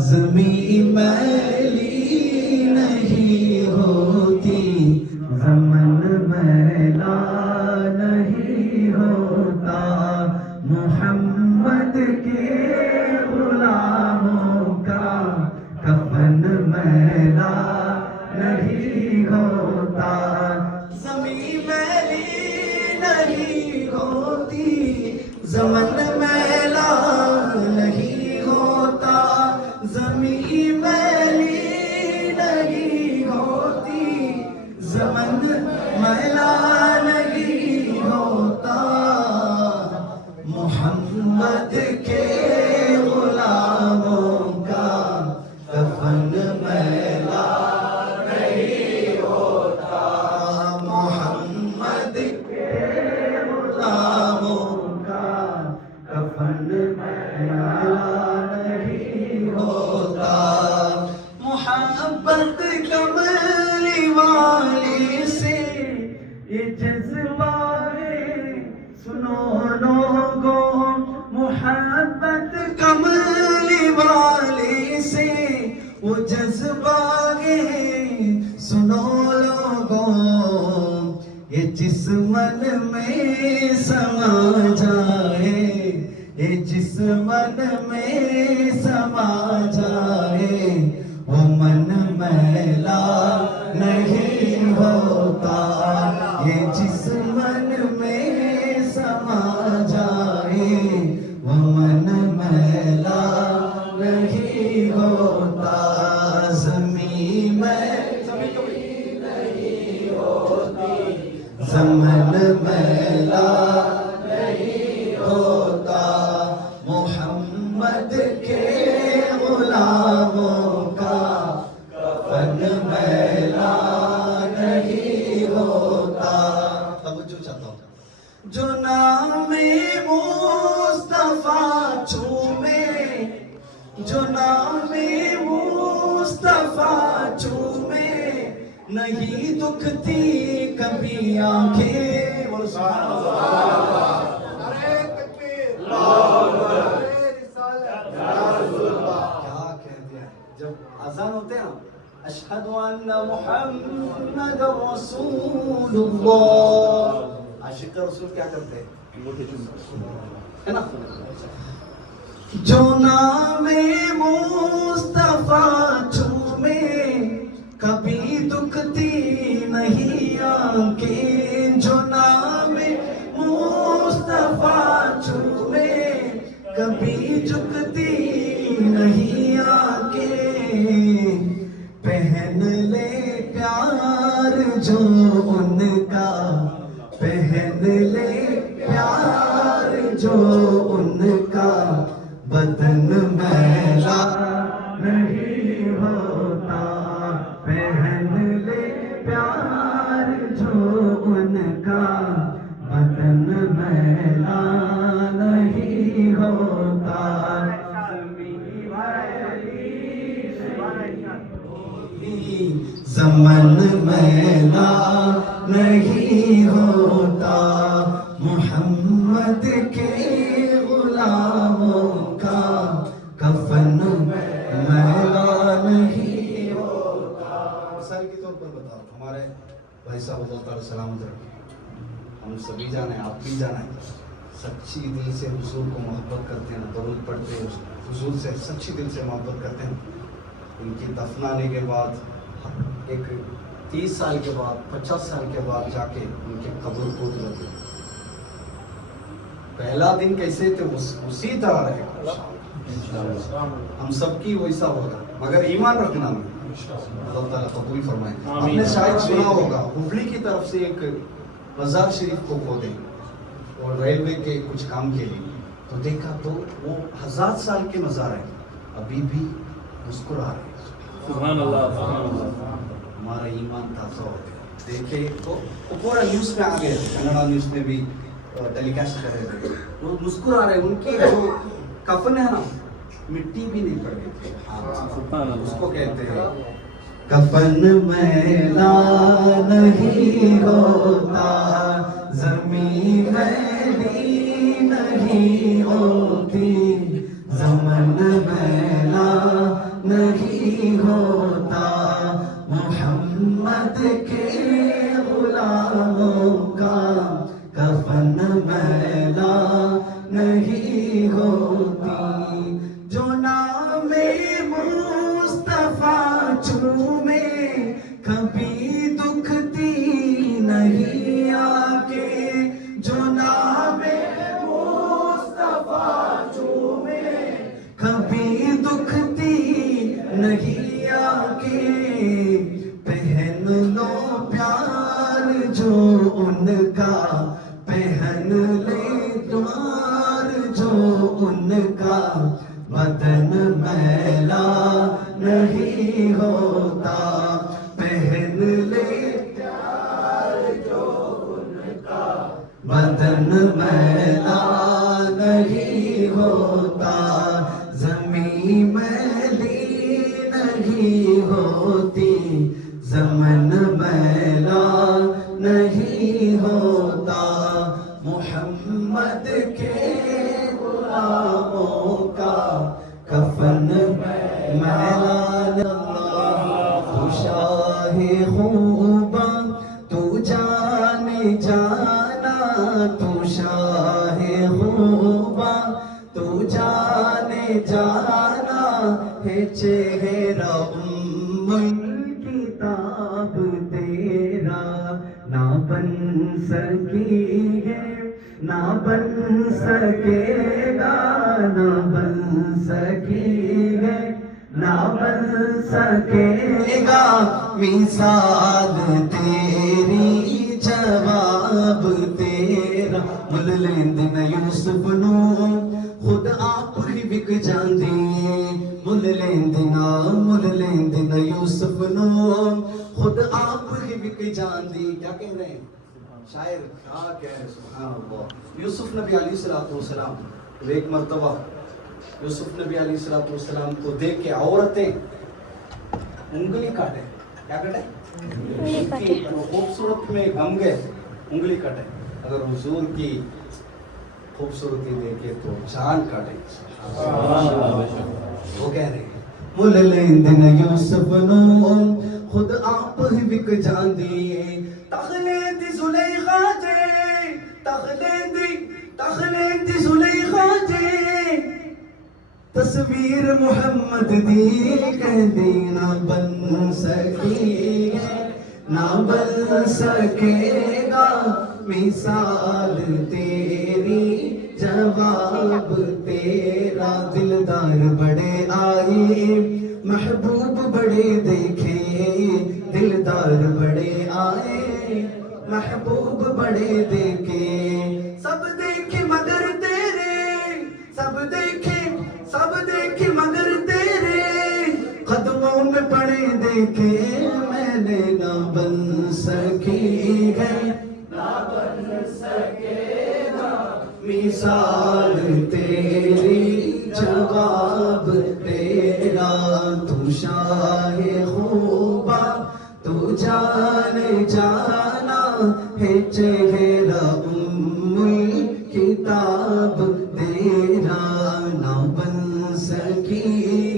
زمین میلی نہیں ہوتی، زمن میلا نہیں ہوتا، محمد کے غلاموں کا کفن میلا نہیں ہوتا، زمین میلی نہیں ہوتی، زمن میلا نہیں ہوتا، زمین میلی نہیں ہوتی، زمن میلا نہیں ہوتا، محمد کے غلاموں کا کفن میلا نہیں ہوتا، محمد کے غلاموں کا کفن میلا نہیں ہوتا، محبت کملی والی سے یہ جذبہ ہے، سنو لوگوں، محبت کملی والی سے وہ جذبہ ہے، سنو لوگوں، یہ جس من میں سما جائے، یہ جس من میں سما جائے، وہ من میلا نہیں ہوتا، یہ جس من میں سما جائے، وہ من میلا نہیں ہوتا، زمین میلی نہیں ہوتی، زمن میلا نہیں ہوتا، محمد کے غلاموں کا کفن میلا نہیں ہوتا، توجہ چاہتا ہوں، جو نام مصطفیٰ چومے، جو نام مصطفیٰ چومے، نہیں دکھتی کبھی آنکھیں، بولو سبحان اللہ، نعرہ تکبیر، نعرہ رسالت، کیا کہتے ہیں جب اذان ہوتے ہیں نا، اشہد ان محمد رسول اللہ، عاشق رسول کیا کرتے ہیں، ہے نا، جو نام مصطفیٰ چومے، کبھی دکھتی نہیں آنکھیں، جو نام مصطفیٰ چومے، کبھی جھکتی نہیں آنکھیں، پہن لے پیار جو ان کا، پہن لے پیار جو ان کا، بدن میلا نہیں ہوتا، پہن لے پیار جو ان کا، بدن میلا نہیں ہوتا، زمن میلا نہیں ہوتا، محمد کے غلاموں کا کفن میلا نہیں ہوتا۔ مثال کے طور پر بتاؤ، ہمارے بھائی صاحب اللہ تعالیٰ سلامت رکھیں، ہم سبھی جانے، آپ بھی جانے، سچی دل سے حضور کو محبت کرتے ہیں، درود پڑھتے ہیں، حضور سے سچی دل سے محبت کرتے ہیں، ان کی دفنانے کے بعد ایک 30 سال کے بعد 50 سال کے بعد جا کے ان کے قبر کھود لیتے ہیں، پہلا دن کیسے تھے اسی طرح رہے گا، ہم سب کی ویسا ہوگا، مگر ایمان رکھنا میں اللہ تعالیٰ قبول فرمائے۔ آپ نے شاید سنا ہوگا ہبلی کی طرف سے ایک مزار شریف کو کھودے اور ریلوے کے کچھ کام کے لیے، تو دیکھا تو وہ 1000 سال کے مزار ہیں، ابھی بھی مسکرا رہے ہیں، سبحان اللہ، سبحان اللہ، ہمارا ایمان تازہ ہو گیا۔ دیکھے تو پورا نیوز میں آ گئے تھے، کنڑا نیوز میں بھی ٹیلی کاسٹ کر رہے تھے، وہ مسکرا رہے، ان کی جو کفن ہے نا مٹی بھی نہیں پڑ گئی تھی، اس کو کہتے ہیں کفن میلا نہیں ہوتا، زمین میلی نہیں ہوتی، زمن میلا کبھی دکھتی نہیں آنکھیں جناب مصطفیٰ چومے، کبھی دکھتی نہیں آنکھیں، پہن لو پیار جو ان کا، پہن لے پیار جو ان کا، بدن میلا نہیں ہوتا، پہن لے بدن میلا نہیں ہوتا، زمین میلی نہیں ہوتی، زمن میلا نہیں ہوتا، محمد کے غلاموں کا کفن میلا تو شاہ خوباں تو جانے جانا، تو شاہ خوباں تو جانے جانا ہے، چہرہ کتاب تیرا نہ بن سکی ہے، نہ بن سکے گا، نہ بن سکی ہے، نہ بن سکے گا، مثال تیری جواب تیرا، مل لیندن یوسف نو خود آپ ہی بک جاندی، مل لیندن یوسف نو خود آپ ہی بک جاندی۔ کیا کہہ رہے ہیں شاعر، کیا کہہ رہے ہیں، سبحان اللہ۔ یوسف نبی علیہ السلام ایک مرتبہ یوسف نبی علیہ السلام کو دیکھ کے عورتیں انگلی کاٹے، کیا کاٹے؟ خوبصورت میں گم گئے، انگلی کاٹے۔ اگر حضور کی خوبصورتی دیکھے تو جان کاٹے۔ وہ کہہ رہے ہیں مل لیندن یوسف نو خود آپ ہی بک جاندی، تخلیندی زلیخا جے، تخلیندی زلیخا جے، تصویر محمد دی کہہ دی نہ بن سکی ہے، نہ بن سکے گا، مثال تیری جواب تیرا، دلدار بڑے آئے محبوب بڑے دیکھے، دلدار بڑے آئے محبوب بڑے دیکھے، سب دیکھے مگر تیرے، سب دیکھے مگر تیرے قدموں میں پڑے دیکھے، میں نے نہ بن سکی ہے، نہ بن سکے گا، مثال تیری جواب تیرا، تو شاہ خوباں تو جانے جانا ہے، چہرہ کتاب تیرا نہ بن سکی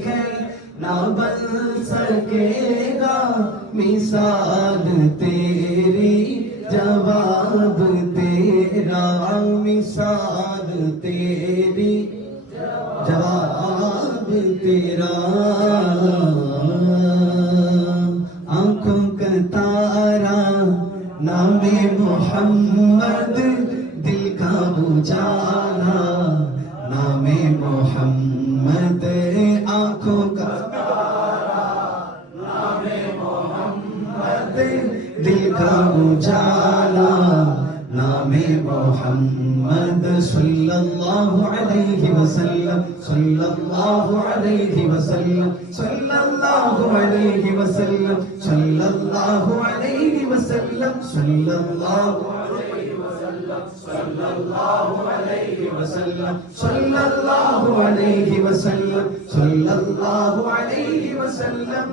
ہے، نہ بن سکے گا، مثال تیری جواب تیرا، مثال تیری جواب تیرا، آنکھوں کا تارا نام محمد، دل کا اجالا نام محمد، آنکھوں کا تارا نام محمد، دل کا اجالا نام محمد، صلی اللہ علیہ وسلم، صلی اللہ علیہ وسلم، صلی اللہ علیہ وسلم، صلی اللہ علیہ وسلم، صلی اللہ علیہ وسلم، صلی اللہ علیہ وسلم، صلی اللہ علیہ وسلم، صلی اللہ علیہ وسلم،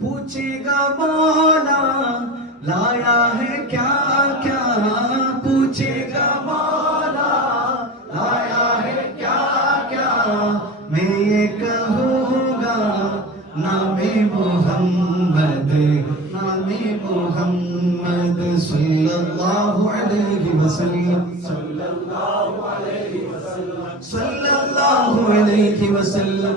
پوچھے گا مولا لایا ہے کیا کیا، پوچھے گا مولا لایا ہے کیا کیا، میں یہ کہوں گا نام محمد، نام محمد، صلی اللہ علیہ وسلم، صلی اللہ علیہ وسلم، صلی اللہ علیہ وسلم،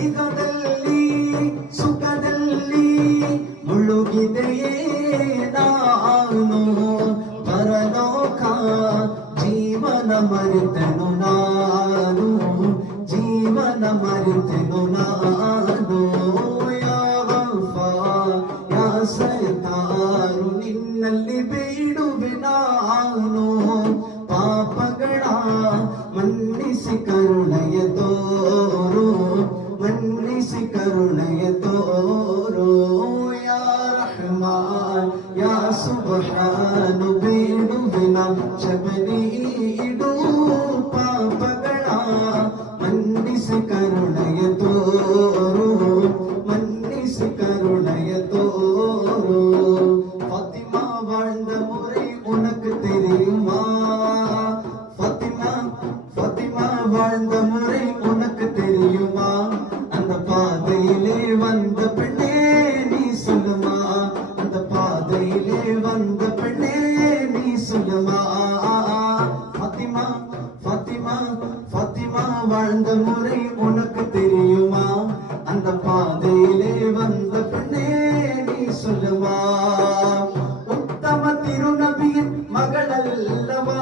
ಈಗದಲ್ಲಿ ಸುಖದಲ್ಲಿ ಮುಳುಗಿದೆಯೇ ನಾನು ಪರಲೋಕ ಜೀವನ ಮರೆತನು ನಾನು ಜೀವನ ಮರೆತನು ನಾನು ಯಾ ಗಫಾರ್ ಯಾ ಸತ್ತಾರು ನಿನ್ನಲ್ಲಿ ಬೇಡುವೆ ನಾನು ಪಾಪಗಳ ಮನ್ನಿಸಿ ಕರುಣೆಯ ತೋರು ಮನ್ನಿಸಿ ಕರುಣೆಯ ತೋರು ಯಾ ರಹಮಾನ್ ಯಾ ಸುಬ್ಹಾನು ಬೇಡುವಿನ ಶಬನೀಡು ಪಾಪಗಳ ಮನ್ನಿಸಿ ಕರುಣೆಯ ತೋರು ಮನ್ನಿಸಿ ಕರುಣೆಯ ತೋರು ಫಾತಿಮಾ வாழ்ந்த முறை உனக்கு தெரியுமா வாழ்ந்த முறை உனக்கு தெரியுமா அந்த பாதையிலே வந்த பெண்ணே நீ சொல்லுமா அந்த பாதையிலே வந்த பெண்ணே நீ சொல்லுமா ஃபாத்திமா ஃபாத்திமா ஃபாத்திமா வாழ்ந்த முறை உனக்கு தெரியுமா அந்த பாதையிலே வந்த பெண்ணே நீ சொல்லுமா உத்தம திருநபியின் மகளல்லவா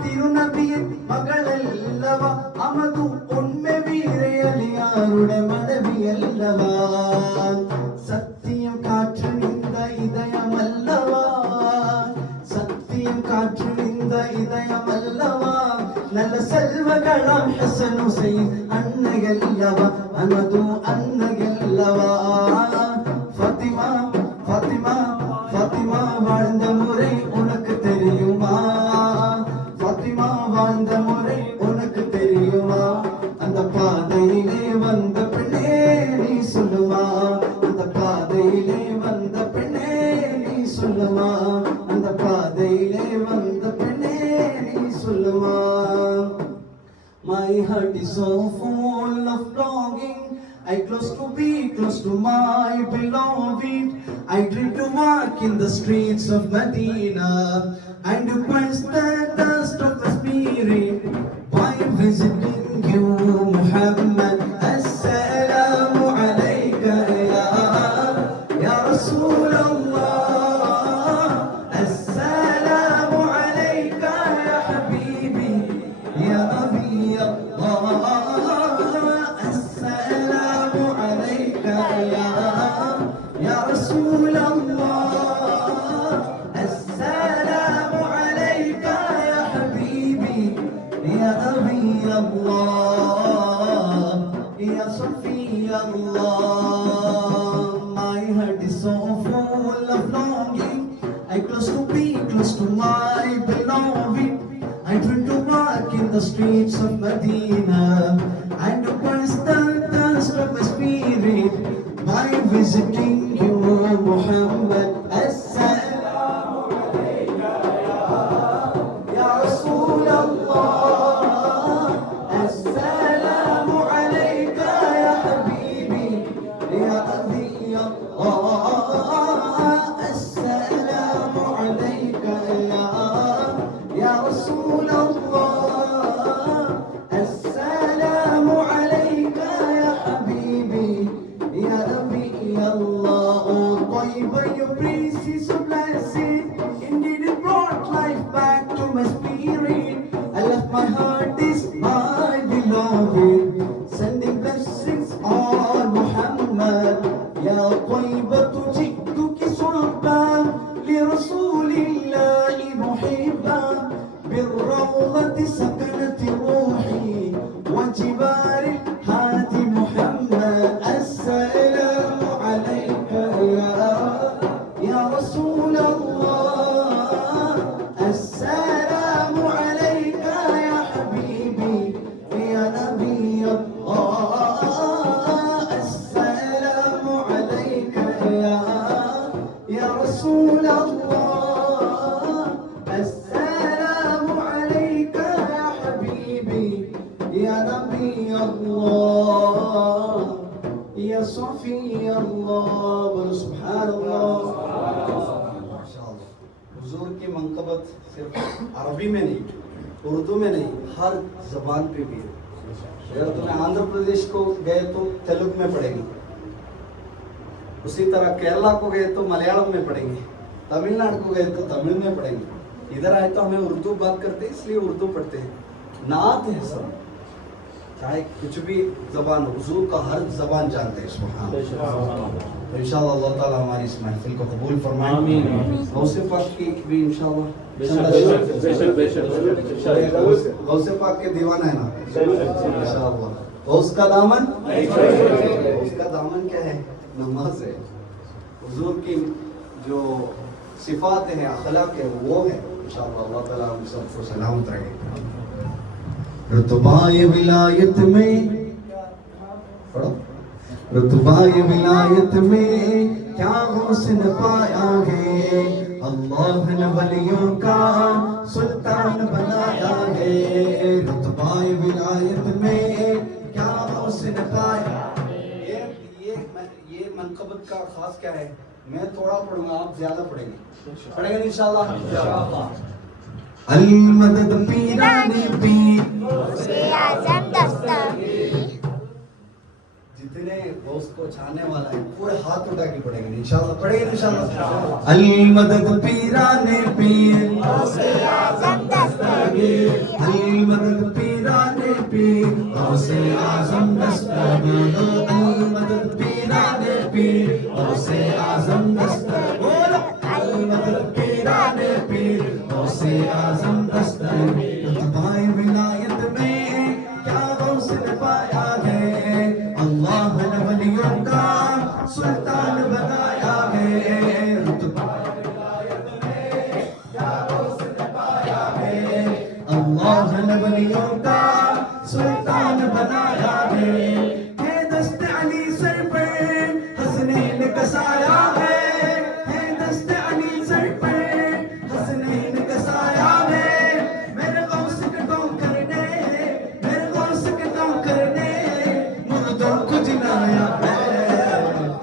തിരുനബിയൻ മകളല്ലവ അമതു ഉണ്മെ വീരെ അലിയാരുടെ മടവിയല്ലവ സത്യം കാற்று നിന്ദ ഇതയമല്ലവ സത്യം കാற்று നിന്ദ ഇതയമല്ലവ നല്ല സെൽവകളാം ഹസൻ ഹുസൈൻ അന്നയല്ലവ അമതു അന്നയല്ലവ ഫാത്തിമ ഫാത്തിമ ഫാത്തിമ வாழ்ந்த முறை உனக்கு தெரியுமா வாழ்ந்த முறை உனக்கு தெரியுமா அந்த பாதையிலே வந்த பெண்ணே நீ சொல்லுமா அந்த பாதையிலே வந்த பெண்ணே நீ சொல்லுமா அந்த பாதையிலே வந்த பெண்ணே நீ சொல்லுமா My heart is so full of longing I close to be close to my beloved I dream to walk in the streets of Medina and to quench the thirst of the spirit by visiting you Muhammad Assalamu alayka ya Rasul Allah Assalamu alayka ya Habibi ya Nabi Allah يا رسول الله السلام عليك يا حبيبي يا نبي الله يا صفي الله. My heart is so full of longing. I close to be close to my beloved. I try to walk in the streets of Medina and to quench the thirst of my spirit by visiting you, Muhammad. Assalamu alayka ya Rasul Allah. Assalamu alayka ya Habibi ya Nabi Allah. Assalamu alayka ya Rasul Allah. Assalamu alayka ya Habibi ya Nabi Allah. Oh Taiba, your praise is so blessed. Indeed it brought life back to my spirit. I left my heart is my beloved, sending blessings on Muhammad. Ya Taiba جئتك صحبا لرسول الله محبا بالروضة سكنت روحي وجبال الهادي محمد. السلام عليك يا رسول الله. السلام عليك يا حبيبي يا نبي الله. السلام عليك يا رسول الله. السلام عليك يا حبيبي يا نبي الله يا صفي الله. بولو سبحان اللہ. ماشاءاللہ. حضور کی منقبت صرف عربی میں نہیں، اردو میں نہیں، ہر زبان پہ بھی ہے. اگر تمہیں آندھرا پردیش کو گئے تو تیلگو میں پڑھیں گے، اسی طرح کیرلا کو گئے تو ملیالم میں پڑھیں گے، تمل ناڈو کو گئے تو تمل میں پڑھیں گے. ادھر آئے تو ہمیں اردو بات کرتے ہیں اس لیے اردو پڑھتے ہیں. نعت ہے سب، چاہے کچھ بھی زبان ہو، حضور کا ہر زبان جانتے ہیں. سبحان اللہ. تو انشاءاللہ اللہ تعالیٰ ہماری اس محفل کو قبول فرمائے. غوث پاک کی بھی انشاءاللہ غوث پاک کے دیوانہ ہے نا انشاءاللہ. غوث کا دامن، غوث کا دامن کیا ہے؟ نماز ہے. حضور کی جو صفات ہیں، اخلاق ہے، وہ ہے. انشاءاللہ اللہ تعالیٰ ہم سب کو سلامت رکھے. رتبۂ ولایت میں پڑھو. رتبۂ ولایت میں کیا حسن پایا ہے، اللہ نے ولیوں کا سلطان بنایا ہے. رتبۂ ولایت میں کیا حسن پایا. یہ منقبت کا خاص کیا ہے؟ میں تھوڑا پڑھوں گا، آپ زیادہ پڑھیں گے. پڑھیں گے انشاءاللہ. المدد پیران پیر غوثِ اعظم دستگیر. جتنے غوث کو چاہنے والا ہے پورے ہاتھ اٹھا کے پڑھیں گے انشاءاللہ. پڑھیں گے انشاءاللہ. المدد پیران پیر غوثِ اعظم دستگیر. المدد پیران پیر غوث اعظم دستگیر. المدد پیران پیر غوث اعظم دستگیر. المدد پیران پیر غوث اعظم دستگیر. رتبۂ ولایت میں کیا غوث نے پایا ہے، اللہ نے ولیوں کا سلطان بنایا ہے. رتبۂ ولایت میں کیا غوث نے پایا ہے، اللہ نے ولیوں کا سلطان بنایا ہے. دست علی سر پہ حسنین کا سایہ ہے. دست علی سر پہ حسنین کا سایہ ہے. میرے غوث کا ڈھونگ کرنے، میرے غوث کا ڈھونگ کرنے مردوں کو جلایا ہے.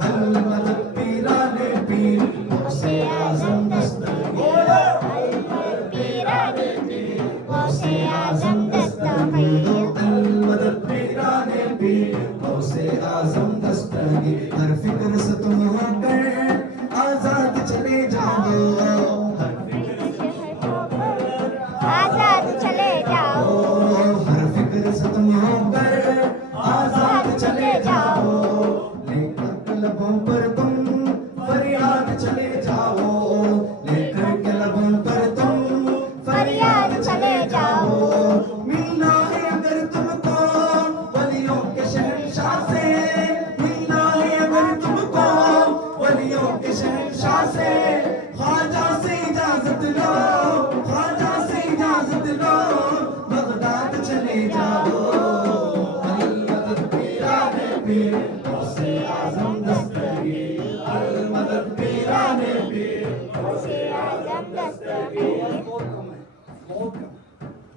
المدد پیران پیر غوث اعظم دستگیر. پیران پیر غوث اعظم دستگیر. المدد پیران پیر غوث اعظم دستگیر. ہر فکر سے تم ہو کر آزاد چلے جاؤ. ہر فکر سے آزاد چلے جاؤ. ہر فکر سے تم ہو کر آزاد چلے جاؤ. لے کر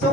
100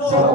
100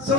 100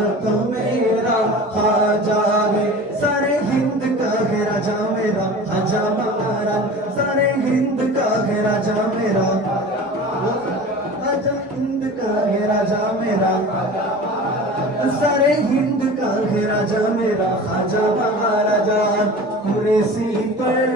راجا تو میرا خواجہ ہے سارے ہند کا ہے راجا میرا خواجہ مہاراج سارے ہند کا ہے راجا میرا راجا ہند کا ہے راجا میرا سارے ہند کا ہے راجا میرا خواجہ مہاراجا کرسی پر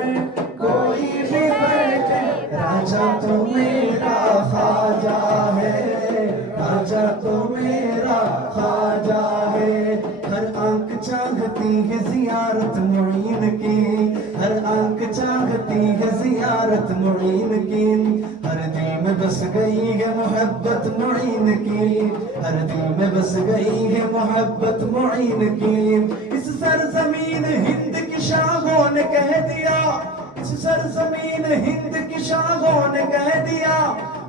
کوئی بھی بیٹھے راجا تو میرا خواجہ ہے راجا تو میرا خواجہ ہے ہر آنکھ چاہتی ہے زیارت معین کی ہر آنکھ چاہتی ہے زیارت معین کی ہر دل میں بس گئی ہے محبت معین کی ہر دل میں بس گئی ہے محبت معین کی اس سرزمین ہند کی شاہوں نے کہہ دیا اس سرزمین ہند کی شاہوں نے کہہ دیا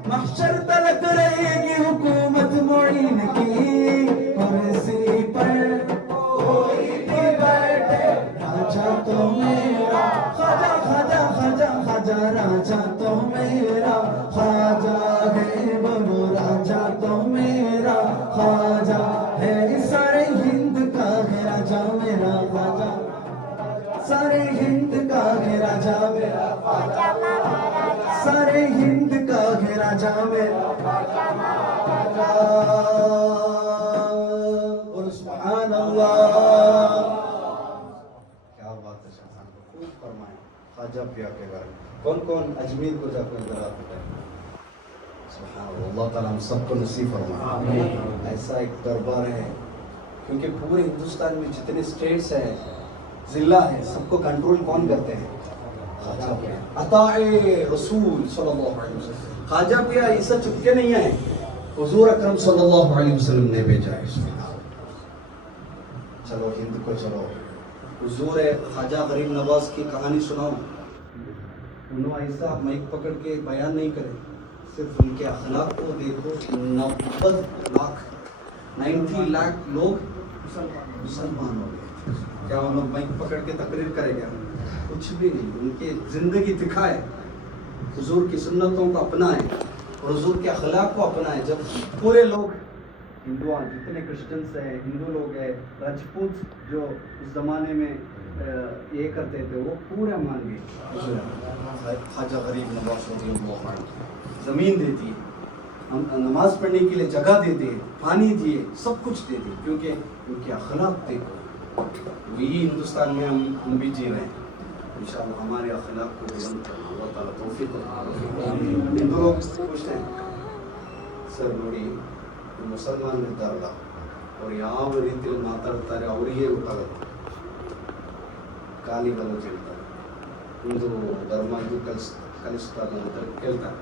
محشر تلک رہے گی حکومت معین کی کرسی پر کوئی بھی بیٹھے راجا تو میرا خواجہ خواجہ خواجہ خواجہ راجا تو میرا خواجہ ہے بولو راجا تو میرا خواجہ ہے سارے ہند کا ہے راجا میرا خواجہ سارے ہند کا ہے راجا میرا خواجہ مہاراجا سارے ہند کا ہے راجا میرا خواجہ مہاراجا اور سبحان اللہ کیا بات ہے شاہان کو خوب فرمائیں خواجہ پیا کے بارے میں کون کون اجمیر کو جا کر درات ہے سبحان اللہ اللہ تعالیٰ ہم سب کو نصیب فرمائے ایسا ایک دربار ہے کیونکہ پورے ہندوستان میں جتنے اسٹیٹس ہیں ضلع ہے سب کو کنٹرول کون کرتے ہیں خواجہ پیا عطاء رسول صلی اللہ علیہ وسلم خواجہ پیا ایسا چپکے نہیں آئے حضور اکرم صلی اللہ علیہ وسلم نے بھیجا ہے چلو ہند کو چلو حضور خواجہ غریب نواز کی کہانی سناؤ انہوں ایسا مائک پکڑ کے بیان نہیں کرے صرف ان کے اخلاق کو دیکھو 90 لاکھ لوگ مسلمان ہو گئے کیا وہ لوگ مائک پکڑ کے تقریر کرے گا کچھ بھی نہیں ان کی زندگی دکھائے حضور کی سنتوں کو اپنائے اور حضور کے اخلاق کو اپنائے جب پورے لوگ ہندو جتنے کرسچنس ہیں ہندو لوگ ہیں راجپوت جو اس زمانے میں یہ کرتے تھے وہ پورا مان گئے خواجہ غریب نواز رضی اللہ عنہ زمین دیتی ہم نماز پڑھنے کے لیے جگہ دیتے پانی دیے سب کچھ دیتے کیونکہ ان کے اخلاق دیکھو وہی ہندوستان میں ہم بھی جی رہے ہیں انشاءاللہ ہمارے اخلاق کو بلند کرنا اللہ تعالیٰ توفیق ہندو لوگ پوچھتے ہیں سر نوڑی مسلمان ಇದ್ದಾರಲ್ಲ ಅವ್ರು ಯಾವ ರೀತಿಯಲ್ಲಿ ಮಾತಾಡ್ತಾರೆ ಅವರಿಗೆ ಗೊತ್ತಾಗುತ್ತೆ ಕಾಲಿಗಳು ಹೇಳ್ತಾರೆ ಹಿಂದೂ ಧರ್ಮ ಇದು ಕಲಿಸ್ತಾರೆ ಅಂತ ಕೇಳ್ತಾರೆ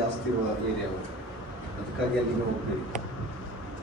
ಜಾಸ್ತಿ ಏರಿಯಾ ಅದಕ್ಕಾಗಿ ಅಲ್ಲಿಗೆ ಹೋಗಬೇಡಿ